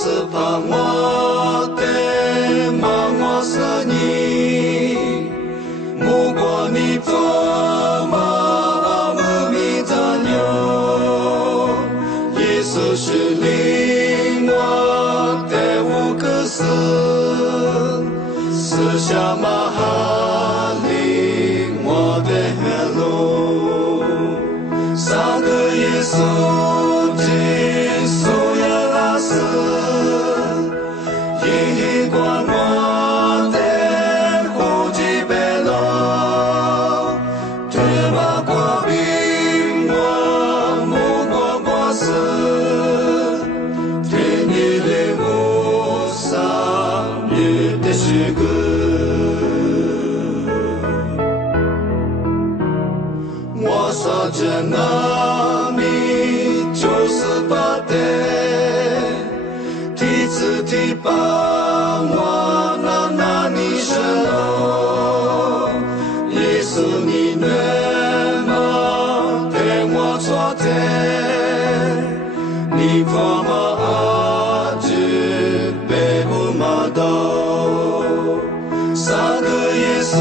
就是盼我的梦我是你，不过你做梦不迷着牛，耶稣是领我的无可死，是下马哈领我的黑路，三个耶稣。我说这阿弥就是把的，第次提把我那你神哦，耶稣你愿吗？对我做的，你把我阿子背不马到，三个耶稣。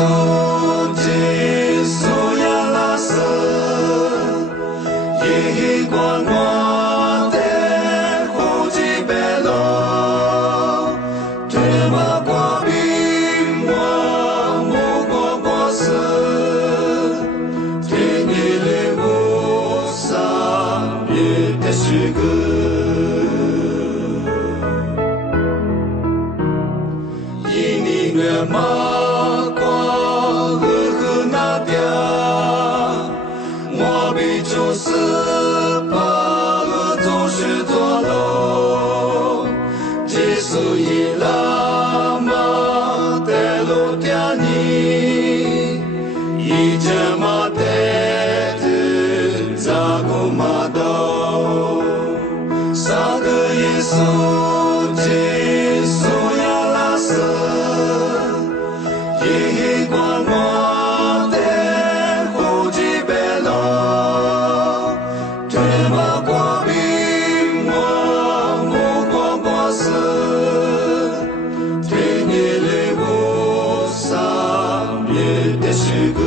是个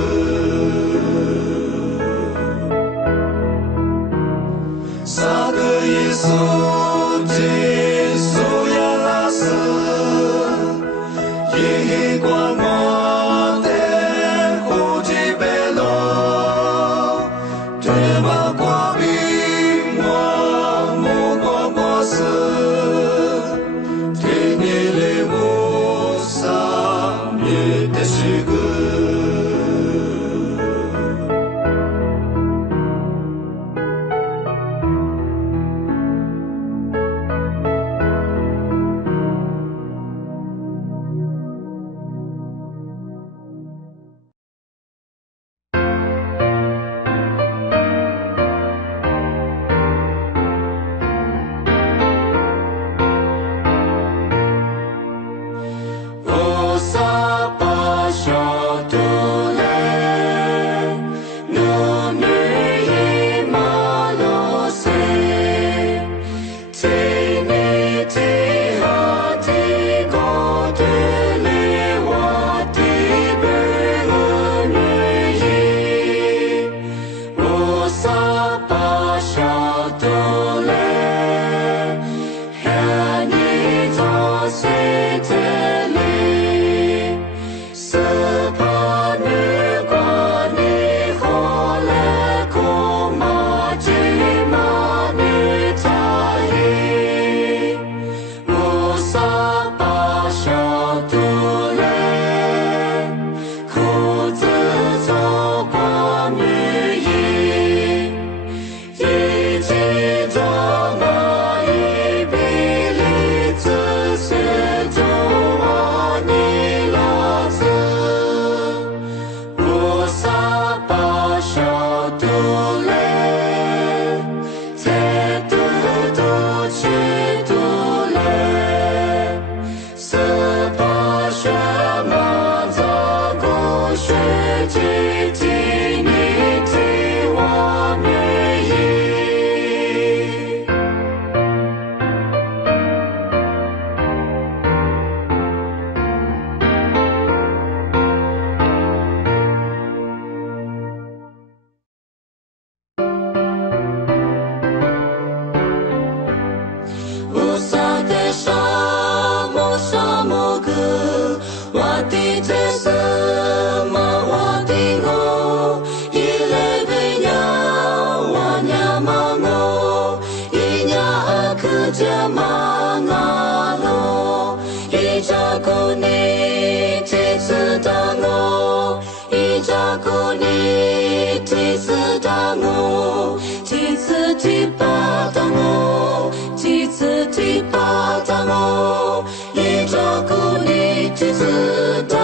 祭司当我，祭司提拔当我，祭司提拔当我，依照顾你祭司当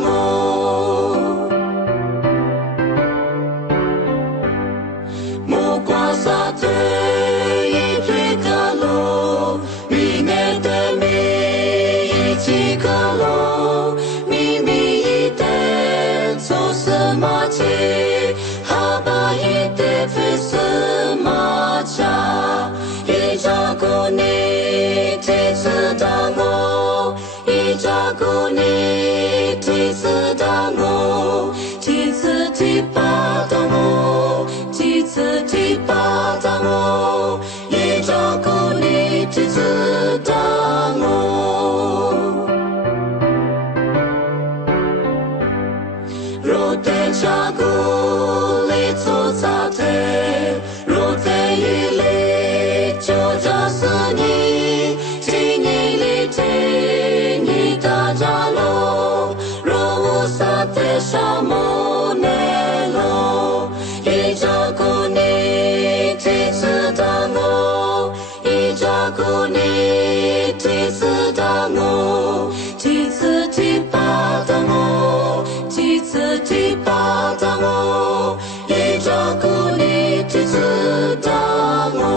我，莫挂萨特一推卡罗，米内的米一起卡罗，米米一的走什么去？哈巴一的飞什么家？一照顾你祭司当我，一照顾你祭司当我，祭司提拔当我，祭司提拔当我，一照顾你祭司当我。若得照顾你做啥子，若得一里就找死你，今年里听你大家喽，若无啥子什么内容，一照顾你祭司当我，一照顾你祭司当我，祭司提拔当我，祭司提拔当我，一照顾你祭司当我。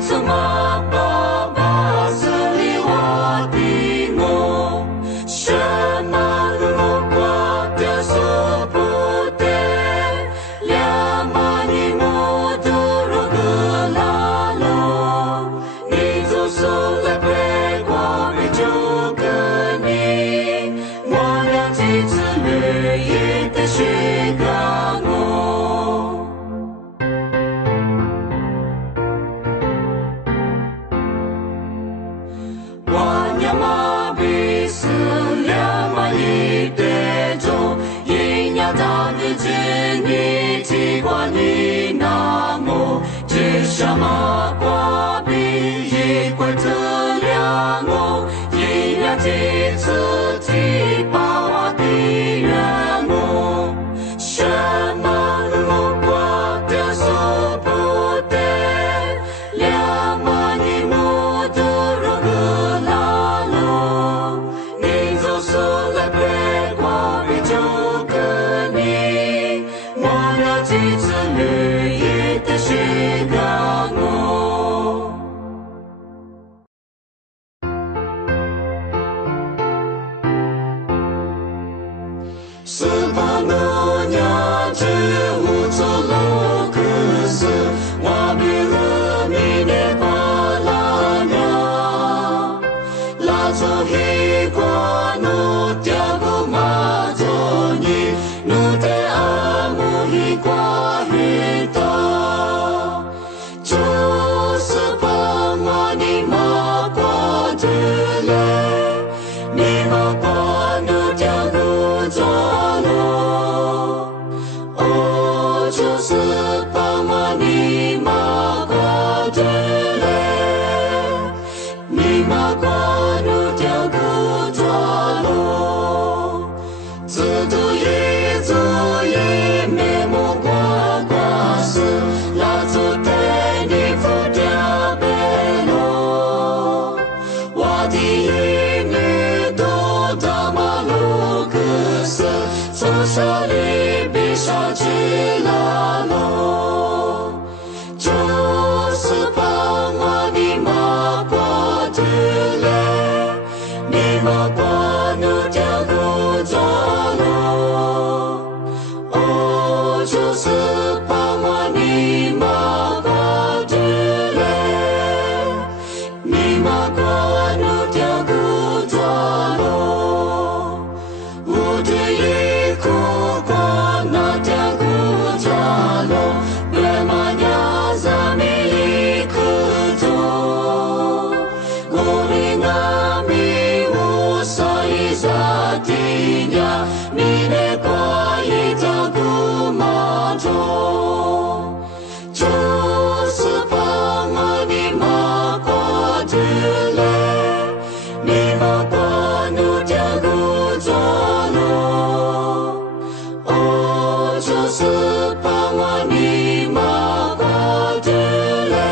次马爸爸是你我的我，什么路过的所不得，两把你木头如个拉罗，你做手来背过被就跟你，我俩几次绿叶的虚高我。Wanyama bisu llama itejo Yinya tabi jingi tigwani namo Jishama kwabi yikwe tuliango Yinya titsu tipawa tiyango Shema lumukwa tesopute Llama ni muduru Sepenuhnya Jehutus Wabila mine palanya Lazo hikwa no tiago majoni Nute amu hikwa hita Josepa mani makwa dele Ni makwa no tiago jalo Josepa mani makwa dele Ni makwa no tiago jalo Zidu ye zu ye me mo kwa kwa se La zu te ni fu dia belo Wa di ye me do da ma lo ke se Zo sha li bi sha ji la lo Josepa mani makwa dele Ni makwa no tiago jalo Josepa mani makwa dele Ni makwa no tiago jalo Ude ye kwa na tiago jalo Bemanya zami kudo Goringa mi usai zatinya Mine kwa itagu majo Josepa mani makwa dele Ni makwa no tiagu jalo Josepa mani makwa dele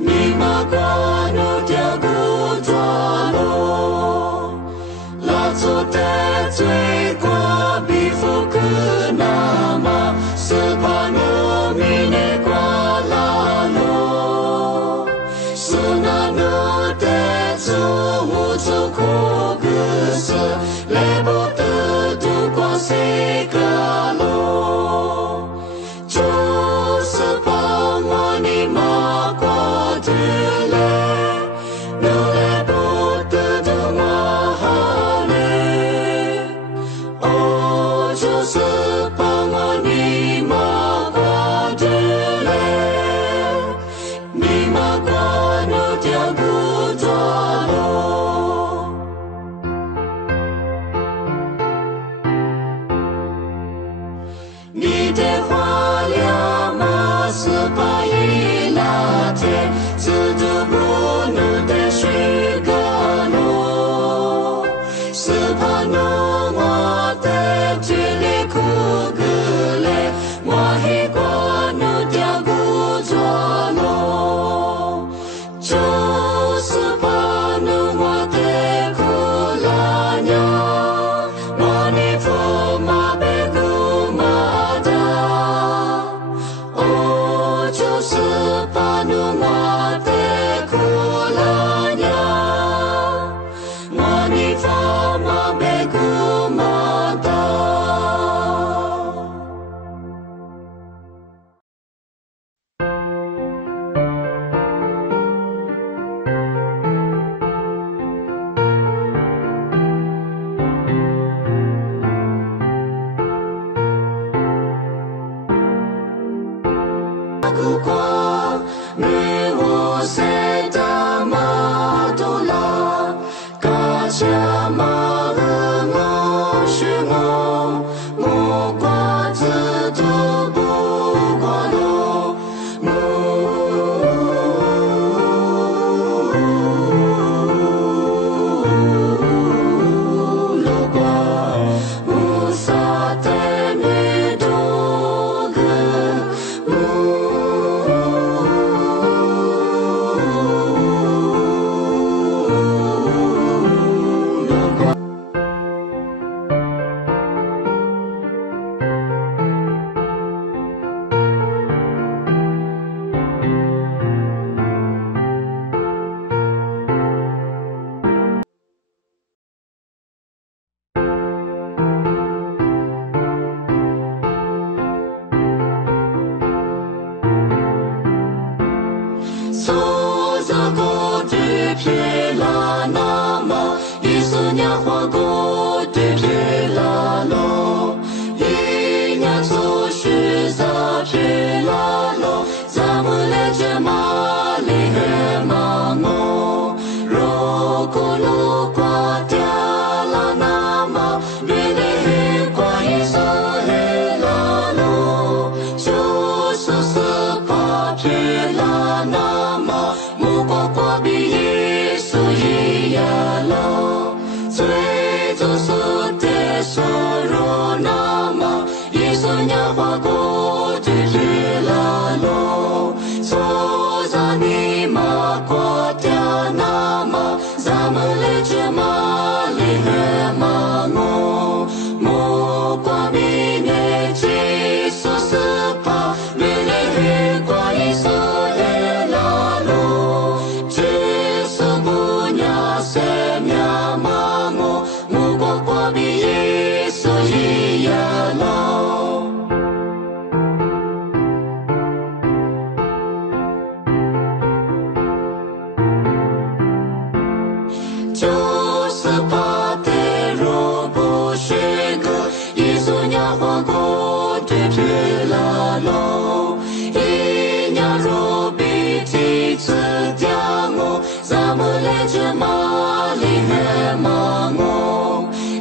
Ni makwa no tiagu jalo La zo te zui kwa bifu kunama Sepano mine kwa lalo Sunano te zu uzu koguse Lebo te du kwa sikalo Josepa mani makwa dele No lebo te du mahale Josepa mani makwa dele Ni makwa no tiagu jalo Ni te hua liao ma se pa yi la te Zi du bu nu te shui ga no Se pa no wa te tu li ku gu le Wa hi kwa no tiagu jalo Josepa no wa te ku la nya Wa ni fu ma be gu ma da Josepa no kwa nuo seta madola kacha maungo shungo mo kwa tudo bugwano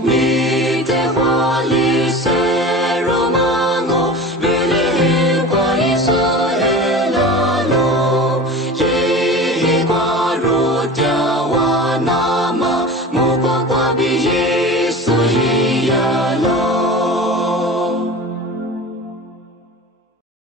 你的话里谁